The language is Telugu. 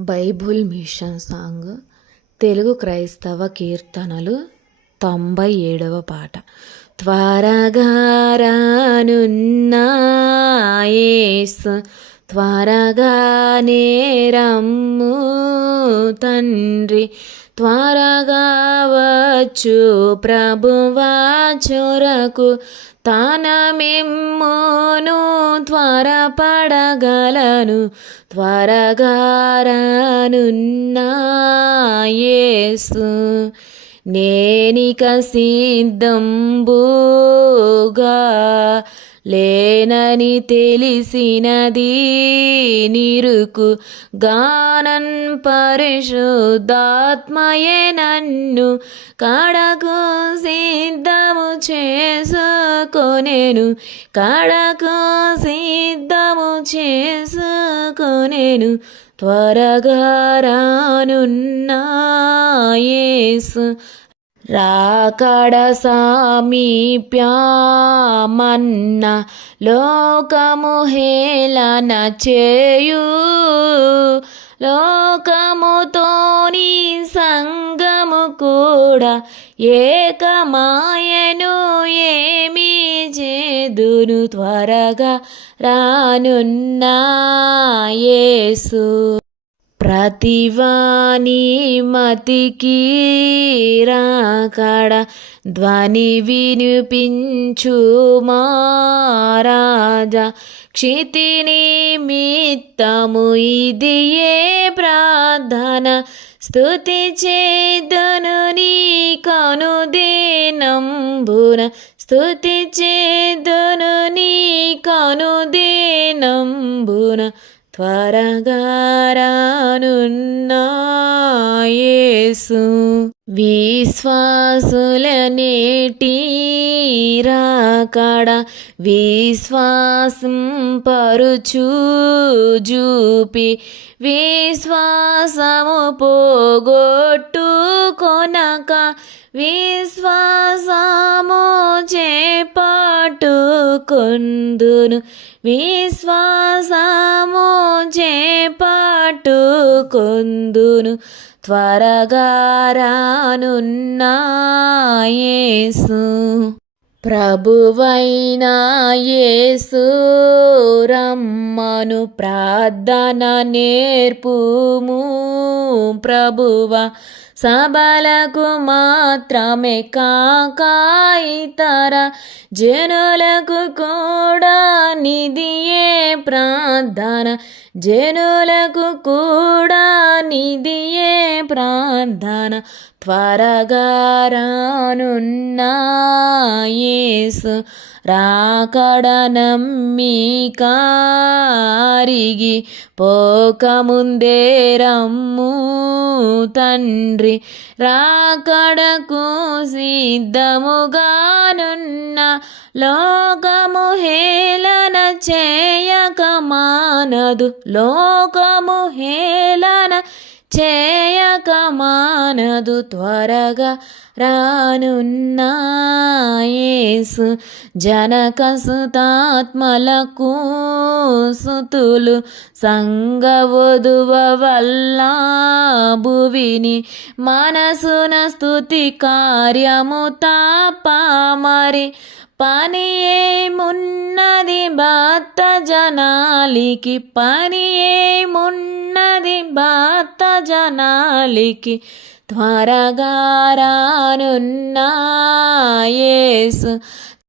బైబుల్ మిషన్ సాంగ్ తెలుగు క్రైస్తవ కీర్తనలు తొంభై ఏడవ పాట. త్వరగా యేసు త్వరగానే రమ్ము తండ్రి. త్వరగా వచ్చు ప్రభువా చొరకు తన మిమ్మును త్వరపడగలను త్వరగారనున్నాయేసు నేనిక సిద్ధంబుగా లేనని తెలిసినది నిరుకు గానన్ పరిశుద్ధాత్మయే నన్ను కడకు సిద్ధము చేసుకొనేను. కడకు సిద్ధము చేసుకొనేను. త్వరగా రానున్నా యేసు రాకడ సామీప్యామన్న లోకము హేళన చేయు. లోకముతోని సంగము కూడా ఏకమాయను ఏమి చేదును. త్వరగా రానున్నా యేసు. ప్రతివాని మతికి రాకడ ధ్వని వినిపించు మారాజా క్షితిని మిత్తము ఇది ఏ ప్రార్థన? స్థుతి చేదను నీ కనుదేనంబున స్థుతి చేదను నీ కనుదేనంబున త్వరగా రానున్నా విశ్వాసుల నేటి రాకడ విశ్వాసం పరుచు జూపి విశ్వాసము పోగొట్టు కొనక విశ్వాసము చేపట్టు కొందును కొందును త్వరగా రానున్నాయేసు ప్రభువైన యేసు రమ్మను ప్రార్థన నేర్పుము. ప్రభువ సబలకు మాత్రమే కాక ఇతర జనులకు కూడా నిధియే ప్రార్థన. జనులకు కూడా నిధియే ప్రార్థన. త్వరగా రానున్నా యేసు పోకముందే రమ్ము తండ్రి రాకడకు సిద్ధముగానున్న లోకము హేళన చేయక మానదు లోకము హేళన చేయక మానదు త్వరగా రానున్నాయేసు. జనక సుతాత్మలకు సుతులు సంగవధువ వల్ల భువిని మనసున స్థుతి కార్యము తాపమరి పని ఏమున్నది భక్త జనాలికి పని ఏమున్నది భక్త జనాలికి త్వరగా రానున్నా యేసు